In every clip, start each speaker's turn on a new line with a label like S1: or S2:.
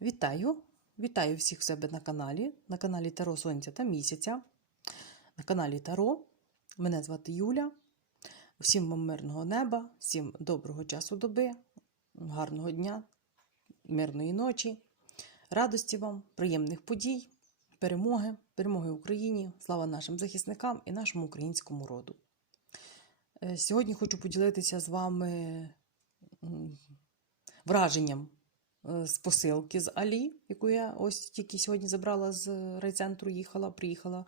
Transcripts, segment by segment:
S1: Вітаю! Вітаю всіх в себе на каналі, на каналі Таро Сонця та Місяця, на каналі Таро. Мене звати Юля. Всім вам мирного неба, всім доброго часу доби, гарного дня, мирної ночі, радості вам, приємних подій, перемоги, перемоги Україні, слава нашим захисникам і нашому українському роду. Е, Сьогодні хочу поділитися з вами враженням з посилки з Алі, яку я ось тільки сьогодні забрала з райцентру, їхала, приїхала,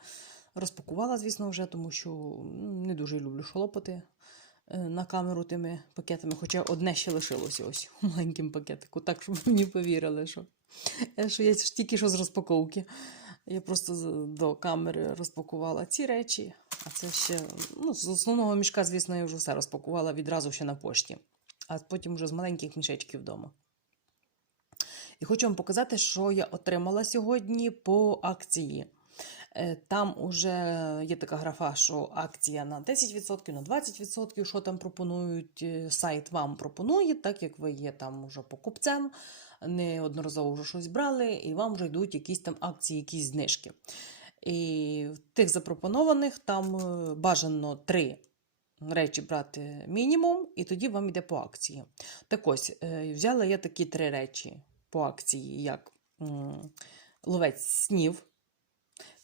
S1: розпакувала, звісно, вже, тому що не дуже люблю шолопати е, на камеру тими пакетами, хоча одне ще лишилося ось у маленькому пакетику, так, щоб мені повірили, що, е, що я тільки що з розпаковки. Я просто до камери розпакувала ці речі, а це ще ну, з основного мішка, звісно, я вже все розпакувала відразу ще на пошті, а потім вже з маленьких мішечків вдома. І хочу вам показати, що я отримала сьогодні по акції. Е, Там уже є така графа, що акція на 10%, на 20%, що там пропонують, е, сайт вам пропонує, так як ви є там уже покупцем, неодноразово вже щось брали, і вам вже йдуть якісь там акції, якісь знижки. І в тих запропонованих там е, бажано три речі брати мінімум, і тоді вам йде по акції. Так ось, взяла я такі три речі по акції, як ловець снів,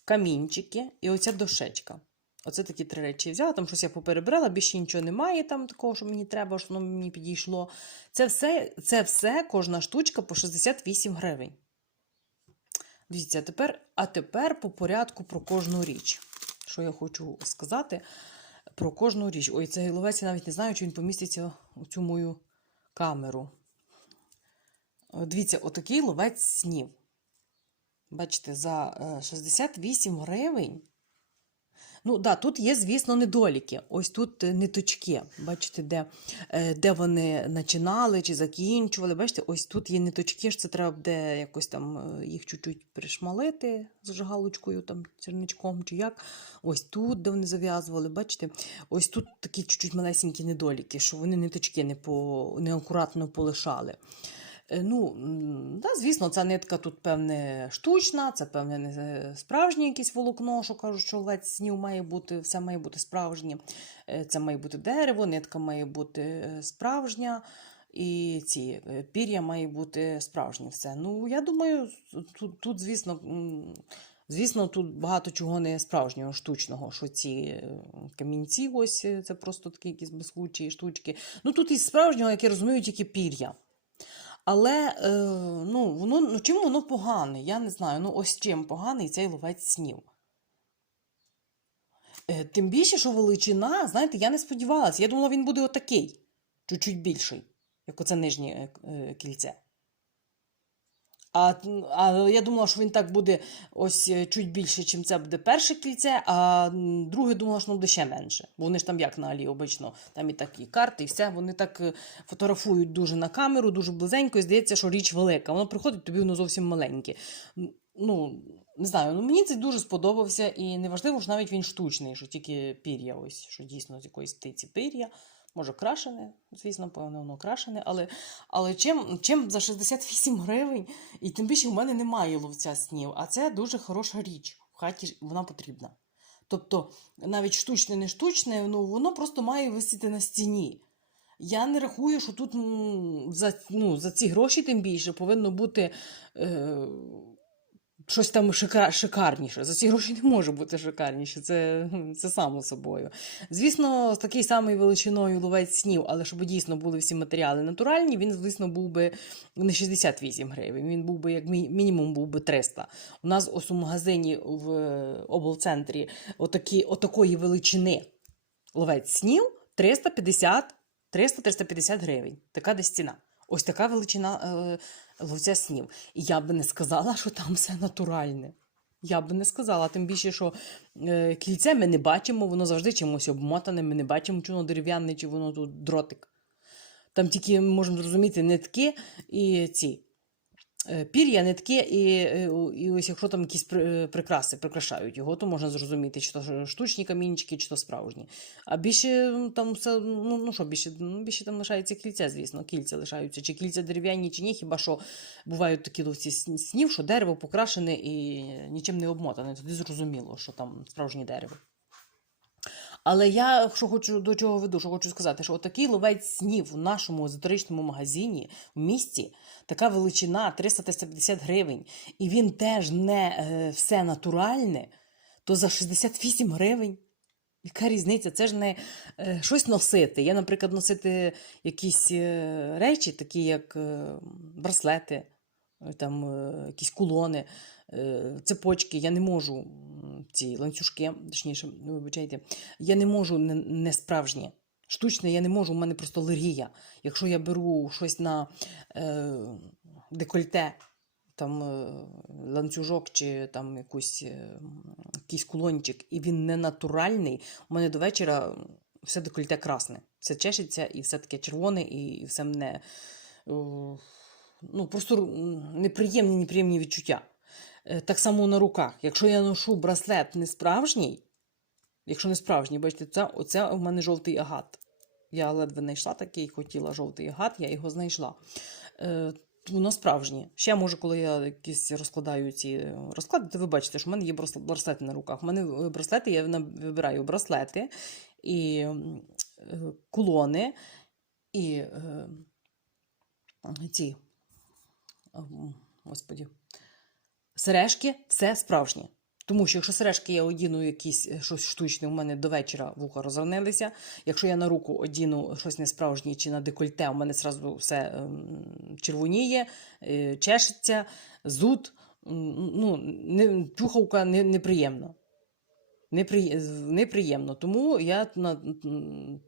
S1: камінчики і оця дошечка. Оце такі три речі я взяла, там щось я поперебрала, більше нічого немає там такого, що мені треба, що воно мені підійшло. Це все, це все, кожна штучка по 68 гривень. Дивіться, тепер, а тепер по порядку про кожну річ. Що я хочу сказати про кожну річ. Ой, цей ловець я навіть не знаю, чи він поміститься у цю мою камеру. О, Дивіться, отакий ловець снів. Бачите, за е, 68 гривень. Ну, да, тут є, звісно, недоліки. Ось тут е, ниточки. Бачите, де, е, де вони починали чи закінчували. Бачите, ось тут є ниточки, що це треба буде якось там е, їх чуть-чуть пришмалити зажигалочкою, там, черничком чи як. Ось тут, де вони зав'язували, бачите, ось тут такі чуть-чуть малесенькі недоліки, що вони ниточки не по, неакуратно полишали. Е, Ну, да, звісно, ця нитка тут певне штучна, це певне не справжнє якесь волокно, що кажуть, що ледь снів має бути, все має бути справжнє. Е, Це має бути дерево, нитка має бути е, справжня, і ці е, пір'я має бути справжнє все. Ну, я думаю, тут, тут звісно. Звісно, тут багато чого не справжнього, штучного, що ці е, камінці, ось е, це просто такі якісь безхучі штучки. Ну тут із справжнього, як я розумію, тільки пір'я. Але е, ну, воно, ну, чим воно погане? Я не знаю. Ну, ось чим поганий цей ловець снів. Е, тим більше, що величина, знаєте, я не сподівалася. Я думала, він буде отакий, чуть-чуть більший, як оце нижнє е, е, кільце. А, а я думала, що він так буде ось е, чуть більше, чим це буде перше кільце, а друге думала, що воно буде ще менше. Бо вони ж там як на Алі обично, там і такі карти, і все. Вони так е, фотографують дуже на камеру, дуже близенько, і здається, що річ велика. Воно приходить, тобі воно зовсім маленьке. Ну, не знаю, ну мені це дуже сподобався, і неважливо, що навіть він штучний, що тільки пір'я, ось, що дійсно з якоїсь птиці пір'я. Може, крашене, звісно, певно, воно крашене, але, але чим, чим за 68 гривень, і тим більше в мене немає ловця снів, а це дуже хороша річ. В хаті вона потрібна. Тобто, навіть штучне, не штучне, ну, воно просто має висіти на стіні. Я не рахую, що тут м, за, ну, за ці гроші, тим більше, повинно бути е, щось там шика, шикарніше. За ці гроші не може бути шикарніше, це, це само собою. Звісно, з такий самою величиною ловець снів, але щоб дійсно були всі матеріали натуральні, він, звісно, був би не 68 гривень, він був би як мі- мінімум був би 300. У нас ось у магазині в е, облцентрі отакі, отакої величини ловець снів 350 300-350 гривень. Така десь ціна. Ось така величина е, ловця снів. І я би не сказала, що там все натуральне. Я би не сказала, тим більше, що е, кільце ми не бачимо, воно завжди чимось обмотане, ми не бачимо, чи воно дерев'яне, чи воно тут дротик. Там тільки можемо зрозуміти нитки і ці пір'я, нитки, і, е, і ось якщо там якісь е, прикраси прикрашають його, то можна зрозуміти, чи то штучні камінчики, чи то справжні. А більше там все, ну, ну що більше, ну, більше там лишається кільця, звісно, кільця лишаються. Чи кільця дерев'яні, чи ні, хіба що бувають такі ловці сн- снів, що дерево покрашене і нічим не обмотане. Тоді зрозуміло, що там справжнє дерево. Але я що хочу до чого веду, що хочу сказати, що отакий ловець снів в нашому езотеричному магазині в місті, така величина 350 гривень, і він теж не е, все натуральне, то за 68 гривень. Яка різниця? Це ж не е, щось носити. Я, наприклад, носити якісь е, речі, такі як е, браслети, там, е, якісь кулони, е, цепочки. Я не можу ці ланцюжки, точніше, ну, вибачайте, я не можу не, справжнє. Штучне я не можу, у мене просто алергія. Якщо я беру щось на е, декольте, там е, ланцюжок чи там якусь, е, якийсь кулончик, і він не натуральний, у мене до вечора все декольте красне. Все чешеться і все таке червоне, і все мене е, ну, просто неприємні, неприємні відчуття. Е, Так само на руках. Якщо я ношу браслет не справжній, якщо не справжній, бачите, це, оце у мене жовтий агат. Я ледве знайшла такий, хотіла жовтий агат, я його знайшла. Е, воно справжнє. Ще може, коли я якісь розкладаю ці розклади, то ви бачите, що в мене є браслети на руках. У мене е, браслети, я вибираю браслети і е, кулони, і е, ці, господі, сережки все справжнє. Тому що якщо сережки я одіну якісь е, щось штучне, у мене до вечора вуха розранилися. Якщо я на руку одіну щось несправжнє чи на декольте, у мене зразу все ем, червоніє, е, чешеться, зуд. Ну, не, неприємно. Непри... Неприємно. Тому я на...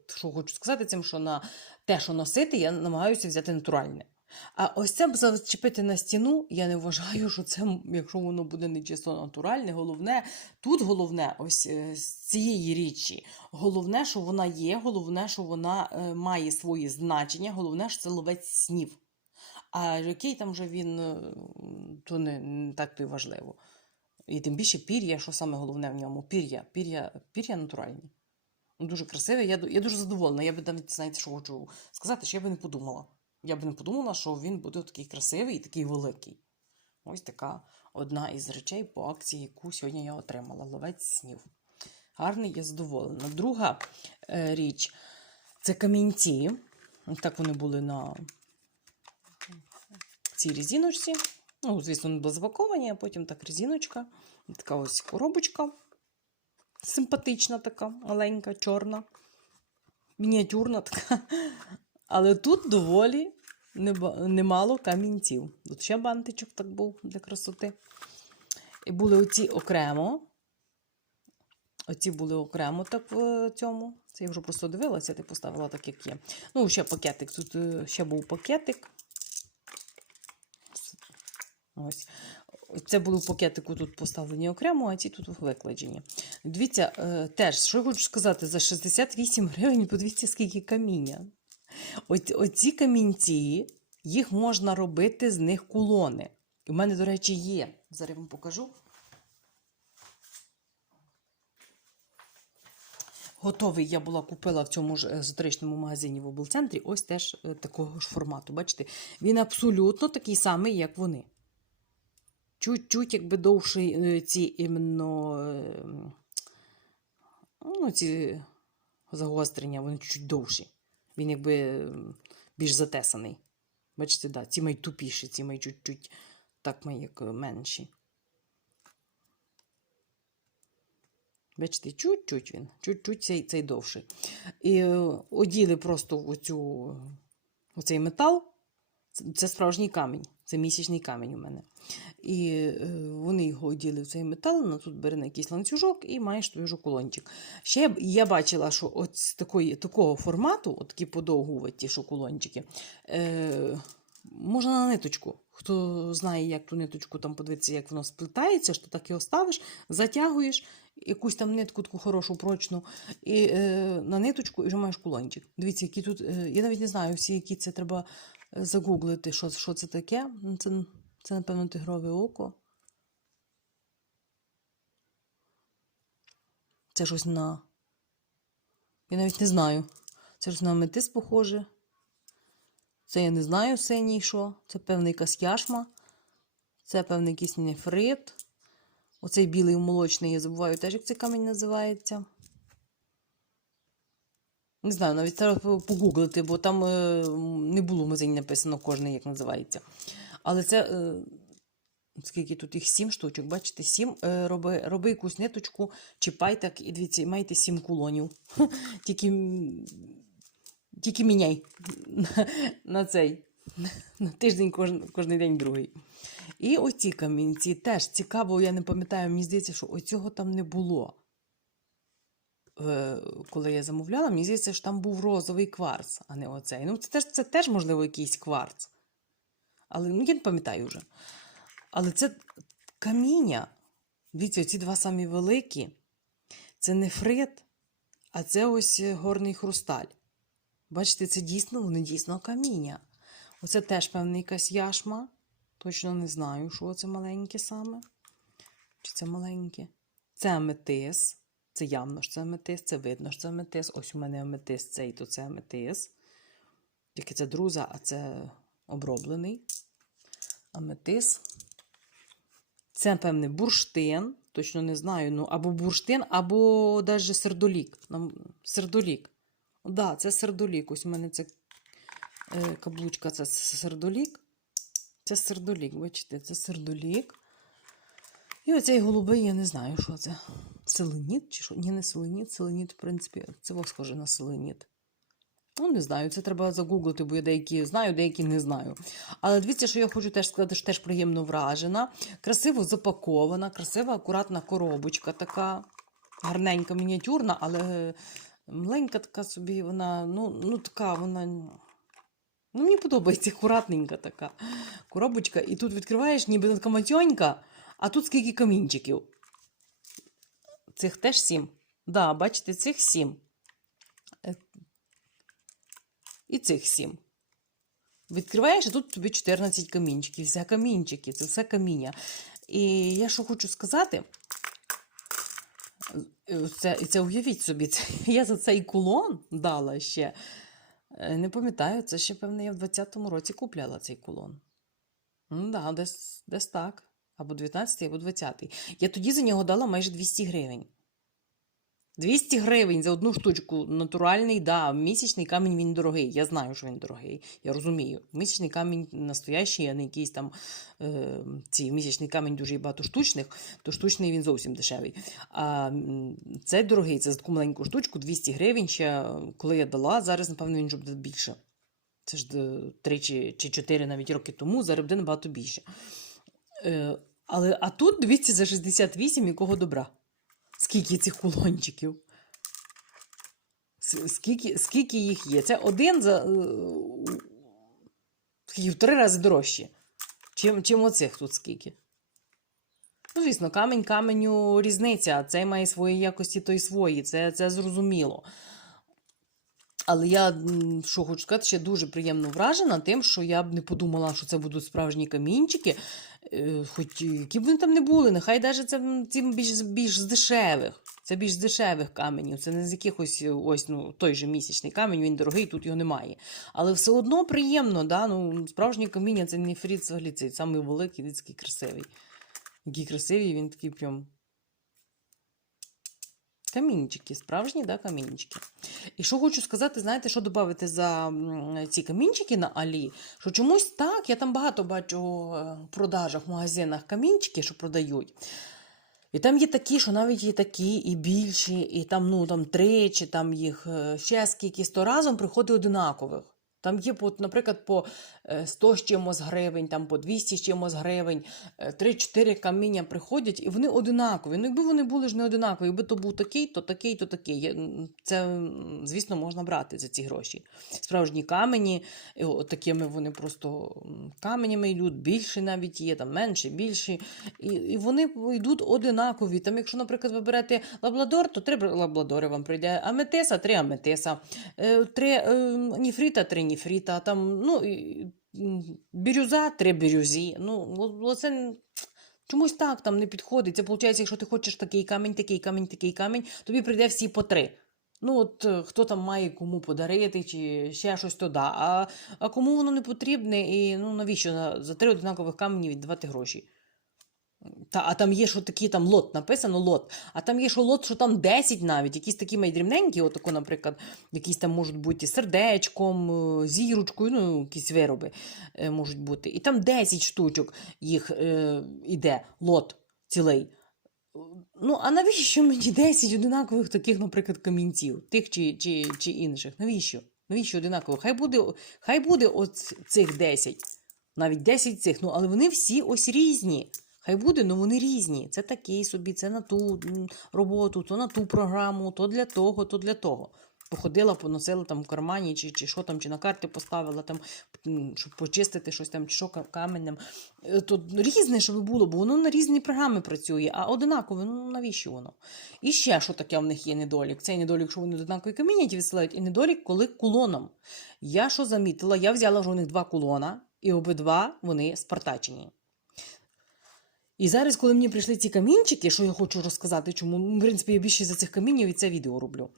S1: що хочу сказати цим, що на те, що носити, я намагаюся взяти натуральне. А ось це б зачепити на стіну, я не вважаю, що це, якщо воно буде не чисто натуральне, головне, тут головне, ось е, з цієї річі, головне, що вона є, головне, що вона е, має свої значення, головне, що це ловець снів. А який там вже він, е, то не, не так то й важливо. І тим більше пір'я, що саме головне в ньому? Пір'я, пір'я, пір'я натуральні. Ну, Дуже красиве. Я, я дуже задоволена. Я би навіть, знаєте, що хочу сказати, що я би не подумала. Я би не подумала, що він буде такий красивий і такий великий. Ось така одна із речей по акції, яку сьогодні я отримала. Ловець снів. Гарний, я задоволена. Друга е, річ це камінці. Так вони були на цій резиночці. Ну, звісно, не були запаковані, а потім так резиночка. Така ось коробочка. Симпатична така, маленька, чорна, мініатюрна така. Але тут доволі немало камінців. Тут ще бантичок так був для красоти. І були оці окремо. Оці були окремо так в цьому. Це я вже просто дивилася, ти поставила так, як є. Ну, ще пакетик. Тут е, ще був пакетик. Ось. Це були в пакетику тут поставлені окремо, а ці тут викладені. Дивіться, е, теж, що я хочу сказати, за 68 гривень, подивіться, скільки каміння. Оці, камінці, їх можна робити з них кулони. У мене, до речі, є. Зараз я вам покажу. Готовий я була купила в цьому ж езотеричному магазині в облцентрі. Ось теж е, такого ж формату. Бачите, він абсолютно такий самий, як вони. Чуть-чуть, якби довший е, ці іменно е, ну, ці загострення, вони чуть довші. Він якби більш затесаний. Бачите, да, ці май тупіші, ці мають чуть-чуть так май як е, менші. Бачите, чуть-чуть він, чуть-чуть цей, цей довший. І е, оділи просто оцю, оцей метал. Це справжній камінь, це місячний камінь у мене. І е, вони його оділи в цей метал, на тут бери на якийсь ланцюжок і маєш той же кулончик. Ще я бачила, що от з такої, такого формату, от такі подовгуваті що кулончики, е, можна на ниточку. Хто знає, як ту ниточку там подивитися, як воно сплетається, що так його ставиш, затягуєш якусь там нитку таку хорошу, прочну, і е, на ниточку і вже маєш кулончик. Дивіться, які тут. Е, я навіть не знаю всі, які це треба загуглити, що, що це таке. Ну, Це, Це, напевно, тигрове око. Це щось на. Я навіть не знаю. Це щось на аметист похоже. Це я не знаю синій що. Це певний якась яшма. Це певний якийсь нефрит. Оцей білий молочний, я забуваю теж, як цей камінь називається. Не знаю, навіть треба погуглити, бо там е, не було в музеї написано кожний, як називається. Але це. Е, скільки тут їх сім штучок, бачите, сім. Е, роби, роби якусь ниточку, чіпай так, і дивіться, маєте сім кулонів. Тільки, тільки міняй на, цей. На тиждень кожен, кожний день другий. І оці камінці теж цікаво, я не пам'ятаю, мені здається, що оцього там не було. Е, Коли я замовляла, мені здається, що там був розовий кварц, а не оцей. Ну, це теж, це теж можливо, якийсь кварц. Але ну, я не пам'ятаю вже. Але це каміння. Дивіться, ці два самі великі. Це нефрит, а це ось е, горний хрусталь. Бачите, це дійсно, вони дійсно каміння. Оце теж певна якась яшма. Точно не знаю, що це маленьке саме. Чи це маленьке? Це аметис. Це явно ж це аметис, це видно що це аметис. Ось у мене аметис цей, то це аметис. Тільки це друза, а це оброблений. Аметис. Це, певне, бурштин. Точно не знаю. Ну, або бурштин, або навіть сердолік. Сердолік. Так, да, це сердолік. Ось у мене це е, каблучка, це сердолік. Це сердолік, бачите, це сердолік. І оцей голубий, я не знаю, що це. Селеніт чи що? Ні, не селеніт. Селеніт, в принципі, це схоже на селеніт. Ну, не знаю, це треба загуглити, бо я деякі знаю, деякі не знаю. Але дивіться, що я хочу теж сказати, що теж приємно вражена. Красиво запакована, красива, акуратна коробочка така. Гарненька, мініатюрна, але маленька така собі, вона, ну, ну така, вона. Ну, мені подобається акуратненька така коробочка. І тут відкриваєш, ніби така матьонька, а тут скільки камінчиків. Цих теж сім. Да, бачите, цих сім. Е, І цих сім. Відкриваєш, і тут тобі 14 камінчиків. Все камінчики, це все каміння. І я що хочу сказати, е, це, це уявіть собі, це, я за цей кулон дала ще. е, Не пам'ятаю, це ще, певне, я в 20-му році купляла цей кулон. Ну, да, десь, десь так. Або 19-й, або 20-й. Я тоді за нього дала майже 200 гривень. 200 гривень за одну штучку. Натуральний, да, місячний камінь він дорогий. Я знаю, що він дорогий. Я розумію. Місячний камінь настоящий, а не якийсь там е, ці місячний камінь дуже багато штучних, то штучний він зовсім дешевий. А цей дорогий, це за таку маленьку штучку 200 гривень. Ще коли я дала, зараз, напевно, він вже буде більше. Це ж 3 чи, чи 4 навіть роки тому, зараз буде набагато більше. Е, але, а тут, дивіться, за 68 якого добра. Скільки цих кулончиків? Скільки, скільки їх є? Це один за. е, в три рази дорожче. Чим, чим оцих тут скільки. Ну, звісно, камінь каменю різниця, а цей має свої якості, той свої. Це, це зрозуміло. Але я, що хочу сказати, ще дуже приємно вражена тим, що я б не подумала, що це будуть справжні камінчики, хоч які б вони там не були, нехай навіть це м, ці більш, більш з дешевих. Це більш з дешевих каменів, це не з якихось е, ось ну, той же місячний камінь, він дорогий, тут його немає. Але все одно приємно, да? ну, справжнє каміння це не фріт взагалі, цей самий великий, він красивий. Який красивий, він такий прям. Камінчики, справжні, да, камінчики. І що хочу сказати, знаєте, що додати за ці камінчики на Алі? Що чомусь так, я там багато бачу е, в продажах, в магазинах камінчики, що продають. І там є такі, що навіть є такі, і більші, і там, ну, там три, чи там їх е, ще скільки, то разом приходить одинакових. Там є, наприклад, по е, 100 з чимось гривень, там по 200 з чимось гривень, е, 3-4 каміння приходять, і вони одинакові. Ну, якби вони були ж не одинакові, якби то був такий, то такий, то такий. Це, звісно, можна брати за ці гроші. Справжні камені, такими вони просто каменями йдуть, більші навіть є, там менші, більші. І, і вони йдуть одинакові. Там, якщо, наприклад, ви берете лабладор, то три лабладори вам прийде, аметеса, три аметеса, е, три е, три ніфріта. Там, ну, бірюза, три бірюзі. Ну, оце чомусь так там не підходить. Це виходить, якщо ти хочеш такий камінь, такий камінь, такий камінь, тобі прийде всі по три. Ну, от е, хто там має кому подарити, чи ще щось то да. А, а кому воно не потрібне, і ну навіщо на, за три однакових камені віддавати гроші? Та, а там є, що такі там лот, написано лот. А там є, що лот, що там 10 навіть, якісь такі майдрівненькі, отако, наприклад, якісь там можуть бути сердечком, е, зірочкою, ну, якісь вироби е, можуть бути. І там 10 штучок їх е, іде, лот цілий. Ну, а навіщо мені 10 одинакових таких, наприклад, камінців, тих чи, чи, чи інших? Навіщо? Навіщо одинаково? Хай буде, хай буде от цих 10, навіть 10 цих, ну, але вони всі ось різні. Хай буде, ну вони різні. Це такий собі, це на ту роботу, то на ту програму, то для того, то для того. Походила, поносила там в кармані, чи, чи що там, чи на карти поставила, там, щоб почистити щось там, чи що каменем. Е, То різне, щоб було, бо воно на різні програми працює, а одинакове, ну навіщо воно? І ще що таке в них є недолік? Цей недолік, що вони однакові каміння відсилають, і недолік, коли кулоном. Я що замітила, я взяла вже у них два кулона, і обидва вони спартачені. І зараз, коли мені прийшли ці камінчики, що я хочу розказати, чому ну, в принципі я більше за цих камінів і це відео роблю.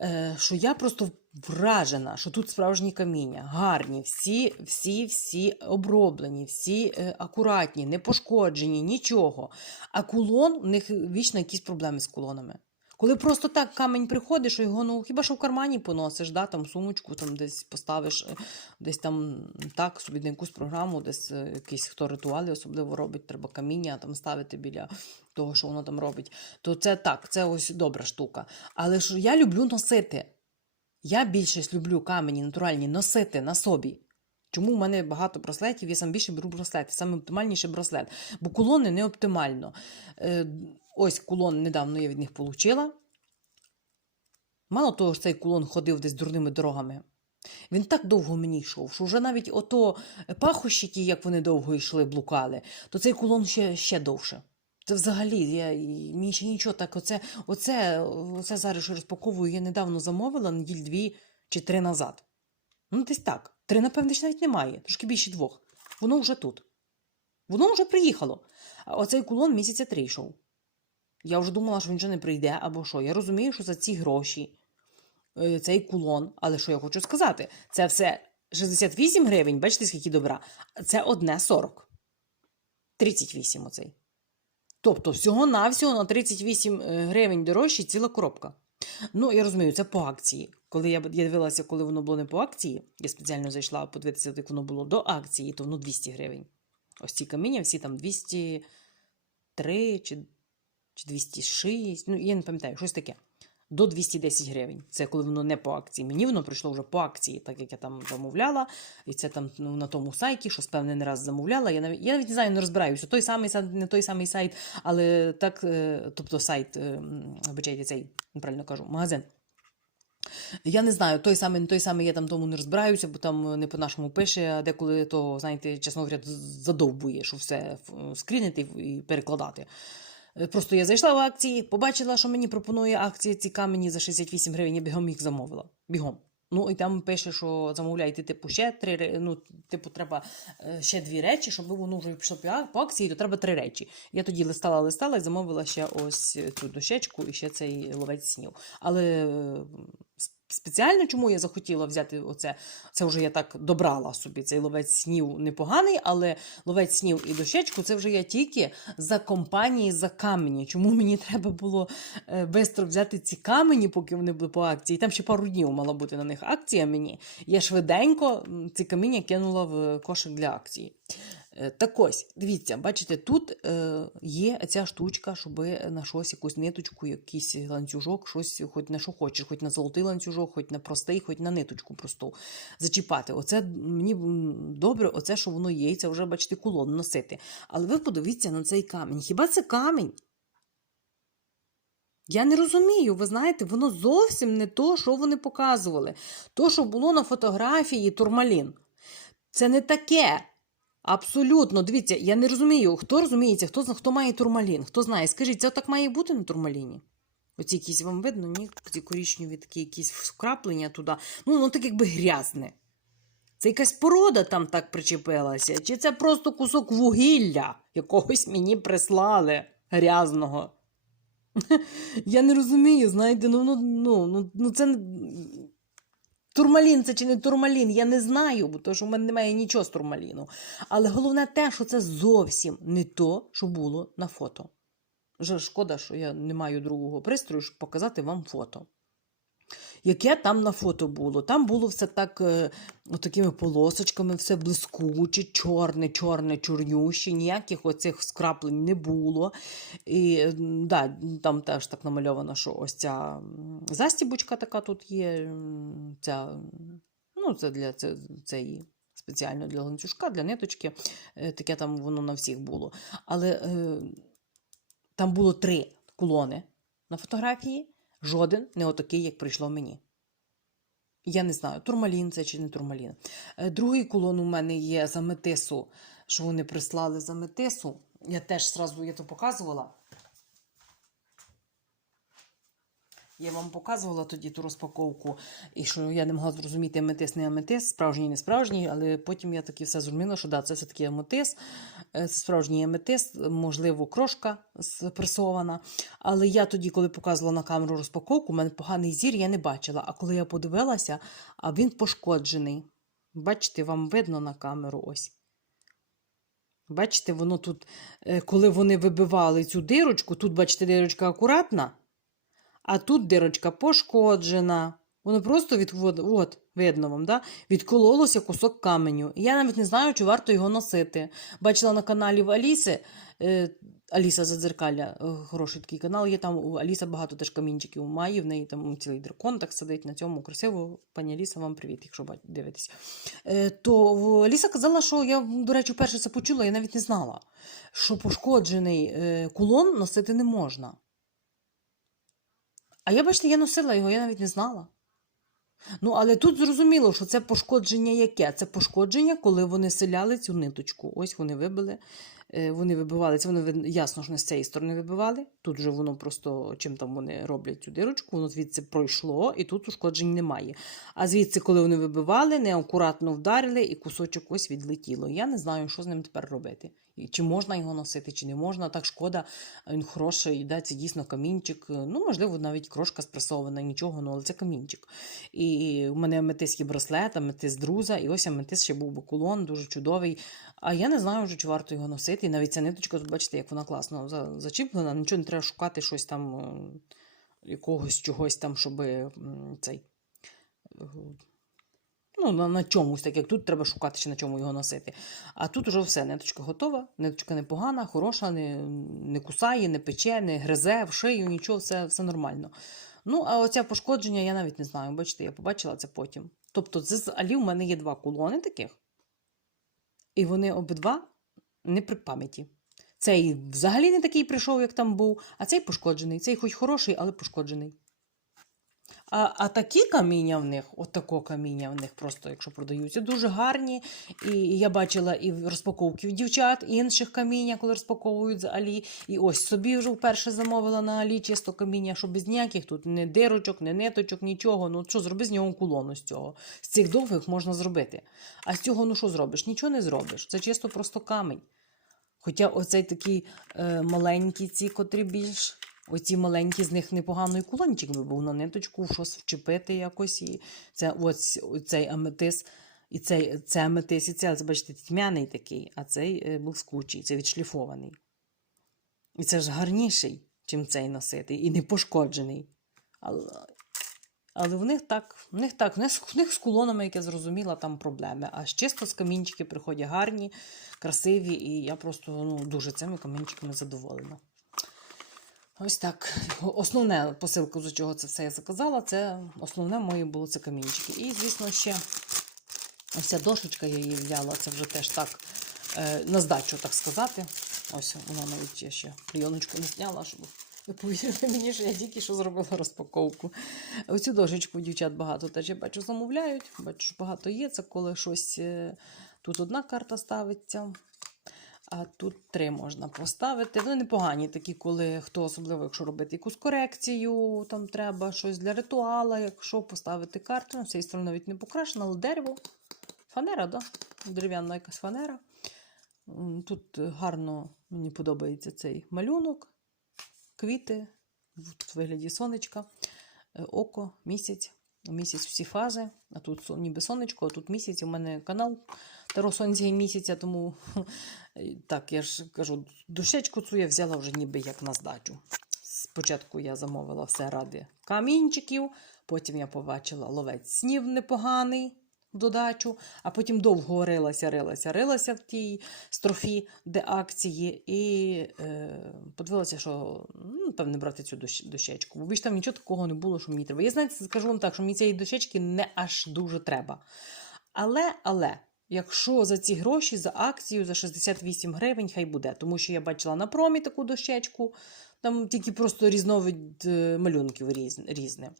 S1: Е, що я просто вражена, що тут справжні каміння, гарні, всі, всі, всі оброблені, всі е, акуратні, не пошкоджені, нічого. А кулон, у них вічно якісь проблеми з кулонами. Коли просто так камінь приходить, що його ну хіба що в кармані поносиш, да, там сумочку там десь поставиш, е, десь там так собі на якусь програму, десь е, якісь хто ритуали особливо робить, треба каміння там ставити біля того, що воно там робить. То це так, це ось добра штука. Але ж я люблю носити. Я більшість люблю камені натуральні носити на собі. Чому в мене багато браслетів, я сам більше беру браслети, саме оптимальніший браслет. Бо кулони не оптимально. Ось кулон недавно я від них отримала. Мало того, що цей кулон ходив десь дурними дорогами. Він так довго мені йшов, що вже навіть ото пахощі, як вони довго йшли, блукали, то цей кулон ще, ще довше. Це взагалі, я, мені ще нічого так, оце, оце, оце зараз що розпаковую, я недавно замовила неділь дві чи три назад. Ну, десь так. Три, напевно, ще навіть немає, трошки більше двох. Воно вже тут. Воно вже приїхало. А оцей кулон місяця три йшов. Я вже думала, що він вже не прийде або що. Я розумію, що за ці гроші е, цей кулон, але що я хочу сказати, це все 68 гривень, бачите, скільки добра, це одне 40. 38 оцей. Тобто, всього-навсього на 38 е, гривень дорожче ціла коробка. Ну, я розумію, це по акції. Коли я, я дивилася, коли воно було не по акції, я спеціально зайшла подивитися, як воно було до акції, то воно 200 гривень. Ось ці каміння, всі там 203 чи, чи 206, ну я не пам'ятаю, щось таке. До 210 гривень. Це коли воно не по акції. Мені воно прийшло вже по акції, так як я там замовляла. І це там ну, на тому сайті, що певний не раз замовляла. Я навіть, я навіть не знаю, не розбираюся. Той самий сайт, не той самий сайт, але так, е, тобто сайт, е, вибачайте, цей, неправильно кажу, магазин. Я не знаю, той самий, не той самий, я там тому не розбираюся, бо там не по-нашому пише, а деколи то, знаєте, чесно говоря, задовбує, що все скрінити і перекладати. Е, Просто я зайшла в акції, побачила, що мені пропонує акція ці камені за 68 гривень, я бігом їх замовила. Бігом. Ну і там пише, що замовляйте, типу, ще три ну, типу, треба е, ще дві речі, щоб воно вже пішло по акції, то треба три речі. Я тоді листала, листала і замовила ще ось цю дощечку і ще цей ловець снів. Але е, спеціально чому я захотіла взяти оце, це вже я так добрала собі. Цей ловець снів непоганий, але ловець снів і дощечку це вже я тільки за компанії за камені. Чому мені треба було е, бистро взяти ці камені, поки вони були по акції? Там ще пару днів мала бути на них акція мені. Я швиденько ці каміння кинула в кошик для акції. Е, Так ось, дивіться, бачите, тут е, є ця штучка, щоб на щось, якусь ниточку, якийсь ланцюжок, щось, хоч на що хочеш, хоч на золотий ланцюжок, хоч на простий, хоч на ниточку просту зачіпати. Оце мені добре, оце, що воно є, і це вже, бачите, кулон носити. Але ви подивіться на цей камінь. Хіба це камінь? Я не розумію, ви знаєте, воно зовсім не то, що вони показували. То, що було на фотографії турмалін. Це не таке. Абсолютно, дивіться, я не розумію, хто розуміється, хто, хто має турмалін, хто знає. Скажіть, це так має бути на турмаліні? Оці якісь вам видно, ні? Ці корічневі такі якісь вкраплення туди. Ну, воно так якби грязне. Це якась порода там так причепилася, чи це просто кусок вугілля якогось мені прислали грязного. Я не розумію, знаєте, ну, ну, ну, ну, ну це турмалін це чи не турмалін, я не знаю, бо то, що в мене немає нічого з турмаліну. Але головне те, що це зовсім не то, що було на фото. Вже шкода, що я не маю другого пристрою, щоб показати вам фото. Яке там на фото було? Там було все так, е, такими полосочками, все блискуче, чорне, чорне, чорнюще, ніяких оцих скраплень не було. І да, там теж так намальовано, що ось ця застібочка така тут є. Ця, ну, це для це, її спеціально для ланцюжка, для ниточки. Е, Таке там воно на всіх було. Але е, там було три кулони на фотографії. Жоден не отакий, як прийшло мені. Я не знаю, турмалін це чи не турмалін. Е, Другий кулон у мене є з аметису, що вони прислали з аметису. Я теж зразу я то показувала. Я вам показувала тоді ту розпаковку, і що я не могла зрозуміти аметис, не аметис, справжній, не справжній, але потім я таки все зрозуміла, що да, це все-таки аметис, е, це справжній аметис, можливо, крошка спресована. Але я тоді, коли показувала на камеру розпаковку, у мене поганий зір, я не бачила. А коли я подивилася, а він пошкоджений. Бачите, вам видно на камеру ось. Бачите, воно тут, е, коли вони вибивали цю дирочку, тут, бачите, дирочка акуратна, а тут дирочка пошкоджена. Воно просто від, от, видно вам, да? відкололося кусок каменю. Я навіть не знаю, чи варто його носити. Бачила на каналі в Аліси, е, Аліса Задзеркалля, е, хороший такий канал є. Там у Аліса багато теж камінчиків має, в неї там цілий дракон так сидить на цьому. Красиво, пані Аліса, вам привіт, якщо дивитесь. Е, то Аліса казала, що я, до речі, вперше це почула, я навіть не знала, що пошкоджений е, кулон носити не можна. А я, бачите, я носила його, я навіть не знала. Ну, але тут зрозуміло, що це пошкодження яке? Це пошкодження, коли вони селяли цю ниточку. Ось вони вибили, е, вони вибивали. Це вони ясно, що не з цієї сторони вибивали. Тут же воно просто чим там вони роблять цю дирочку, воно звідси пройшло, і тут ушкоджень немає. А звідси, коли вони вибивали, неакуратно вдарили, і кусочок ось відлетіло. Я не знаю, що з ним тепер робити. Чи можна його носити, чи не можна. Так шкода, він хороший, да, це дійсно камінчик. Ну, можливо, навіть крошка спресована, нічого, ну, але це камінчик. І в мене аметис є браслет, аметис друза, і ось аметис ще був би кулон, дуже чудовий. А я не знаю вже, чи варто його носити. І навіть ця ниточка, бачите, як вона класно зачіплена, нічого не треба шукати щось там, е, якогось чогось там, щоб цей. Ну, на, на чомусь, так як тут треба шукати, чи на чому його носити. А тут уже все, ниточка готова, ниточка непогана, хороша, не, не кусає, не пече, не гризе в шию, нічого, все, все нормально. Ну, а оце пошкодження я навіть не знаю. Бачите, я побачила це потім. Тобто, з Алі в мене є два кулони таких, і вони обидва не при пам'яті. Цей взагалі не такий прийшов, як там був, а цей пошкоджений. Цей хоч хороший, але пошкоджений. А, а такі каміння в них, от тако каміння в них просто, якщо продаються, дуже гарні. І я бачила і розпаковки дівчат і інших каміння, коли розпаковують з Алі. І ось собі вже вперше замовила на Алі чисто каміння, що без ніяких тут не дирочок, не ниточок, нічого. Ну що, зроби з нього кулону з цього. З цих довгих можна зробити. А з цього, ну що зробиш? Нічого не зробиш. Це чисто просто камінь. Хоча оцей такий е, маленький, ці, котрі більш. Оці маленькі з них непоганий кулончик би був на ниточку, щось вчепити якось. І це ось цей аметис, і цей це аметис, і це, бачите, тьмяний такий, а цей е, блискучий, це відшліфований. І це ж гарніший, чим цей носити, і не пошкоджений. Але, але в них так, в них так, в них, в них з кулонами, як я зрозуміла, там проблеми. А чисто з камінчики приходять гарні, красиві, і я просто ну, дуже цими камінчиками задоволена. Ось так. Основне посилка, з чого це все я заказала, це основне моє було це камінчики. І, звісно, ще ось ця дошечка я її взяла, це вже теж так е, на здачу, так сказати. Ось вона навіть я ще клейоночку не зняла, щоб ви повірили мені, що я тільки що зробила розпаковку. Оцю дошечку дівчат багато теж я бачу замовляють. Бачу, багато є. Це коли щось е, тут одна карта ставиться. А тут три можна поставити. Вони непогані такі, коли хто особливо, якщо робити якусь корекцію, там треба щось для ритуала, якщо поставити карту, ну, з цієї сторони навіть не покрашено, але дерево фанера, да? дерев'яна якась фанера. Тут гарно мені подобається цей малюнок, квіти в вигляді сонечка, е, око, місяць. Місяць всі фази, а тут ніби сонечко, а тут місяць. У мене канал Таро Сонця місяця, тому так, я ж кажу, дощечку цю я взяла вже ніби як на здачу. Спочатку я замовила все ради камінчиків, потім я побачила ловець снів непоганий додачу, а потім довго рилася, рилася, рилася в тій строфі, де акції, і е, подивилася, що ну, певне брати цю дощечку. Бо більш там нічого такого не було, що мені треба. Я знаєте, скажу вам так, що мені цієї дощечки не аж дуже треба. Але, але, якщо за ці гроші, за акцію, за 68 гривень, хай буде. Тому що я бачила на промі таку дощечку, там тільки просто різновид е, малюнків різне.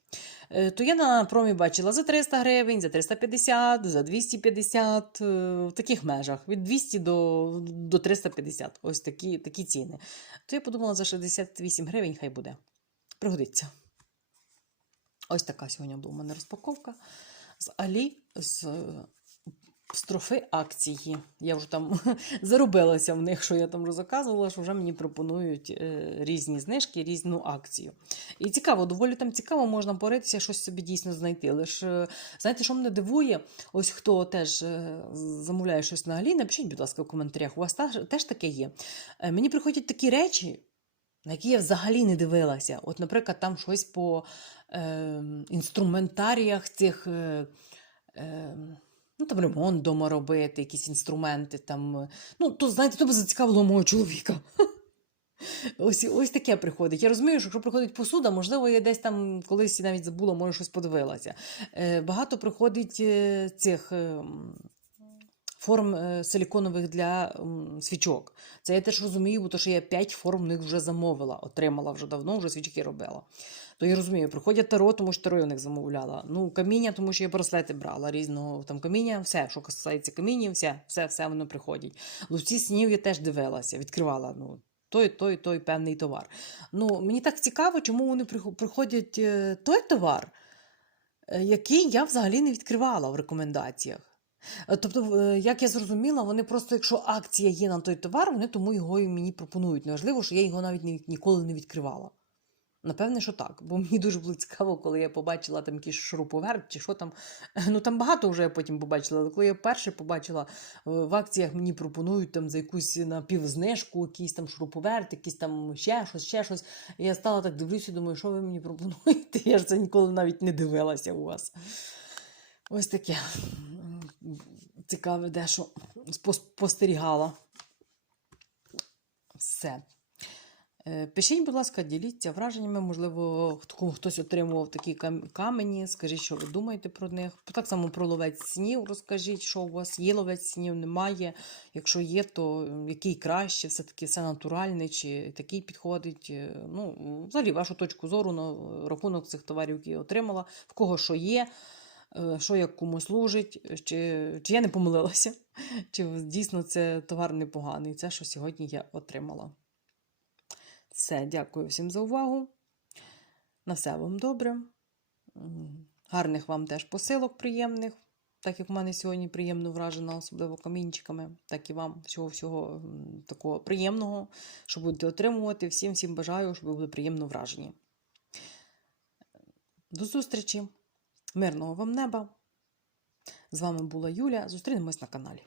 S1: Е, То я на промі бачила за 300 гривень, за 350, за 250, е, в таких межах, від 200 до, до 350. Ось такі, такі ціни. То я подумала, за 68 гривень хай буде. Пригодиться. Ось така сьогодні була у мене розпаковка з Алі, з строфи акції. Я вже там заробилася в них, що я там вже заказувала, що вже мені пропонують е, різні знижки, різну акцію. І цікаво, доволі там цікаво, можна поритися, щось собі дійсно знайти. Лише, знаєте, що мене дивує? Ось хто теж е, замовляє щось на Алі, напишіть, будь ласка, в коментарях. У вас теж таке є. Е, Мені приходять такі речі, на які я взагалі не дивилася. От, наприклад, там щось по е, інструментаріях цих. Е, е, Ну, там ремонт дома робити, якісь інструменти там. е, Ну, то, знаєте, то би зацікавило мого чоловіка. Ось, ось таке приходить. Я розумію, що якщо приходить посуда, можливо, я десь там колись навіть забула, може щось подивилася. Е, багато приходить е, цих. Форм е, силіконових для свічок. Це я теж розумію, бо то, що я 5 форм в них вже замовила, отримала вже давно, вже свічки робила. То я розумію, приходять таро, тому що таро я у них замовляла. Ну, каміння, тому що я браслети брала різного там каміння, все, що касається каміння, все, все, все воно приходить. Ловці снів я теж дивилася, відкривала. Ну, той, той, той певний товар. Ну, мені так цікаво, чому вони прихо- приходять е, той товар, е, який я взагалі не відкривала в рекомендаціях. Е, Тобто, е, як я зрозуміла, вони просто, якщо акція є на той товар, вони тому його і мені пропонують. Неважливо, що я його навіть ні- ніколи не відкривала. Напевне, що так, бо мені дуже було цікаво, коли я побачила там якийсь шуруповерт чи що там. Ну там багато вже я потім побачила, але коли я перше побачила е, в акціях мені пропонують там за якусь напівзнижку, якийсь там шуруповерт, якийсь там ще щось, ще щось. І я стала так дивлюся думаю, що ви мені пропонуєте? Я ж це ніколи навіть не дивилася у вас. Ось таке цікаве дещо спос- спостерігала. Все. Е, Пишіть, будь ласка, діліться враженнями. Можливо, хтось отримував такі камені. Скажіть, що ви думаєте про них. Так само про ловець снів. Розкажіть, що у вас є ловець снів, немає. Якщо є, то який краще, все-таки все натуральний, чи такий підходить. Е, Ну, взагалі, вашу точку зору на рахунок цих товарів, які я отримала, в кого що є. Е, Що як кому служить, чи, чи я не помилилася, чи дійсно це товар непоганий, це, що сьогодні я отримала. Все, дякую всім за увагу. На все вам добре. Гарних вам теж посилок приємних, так як в мене сьогодні приємно вражена, особливо камінчиками, так і вам всього-всього такого приємного, що будете отримувати. Всім всім бажаю, щоб ви були приємно вражені. До зустрічі! Мирного вам неба! З вами була Юля. Зустрінемось на каналі.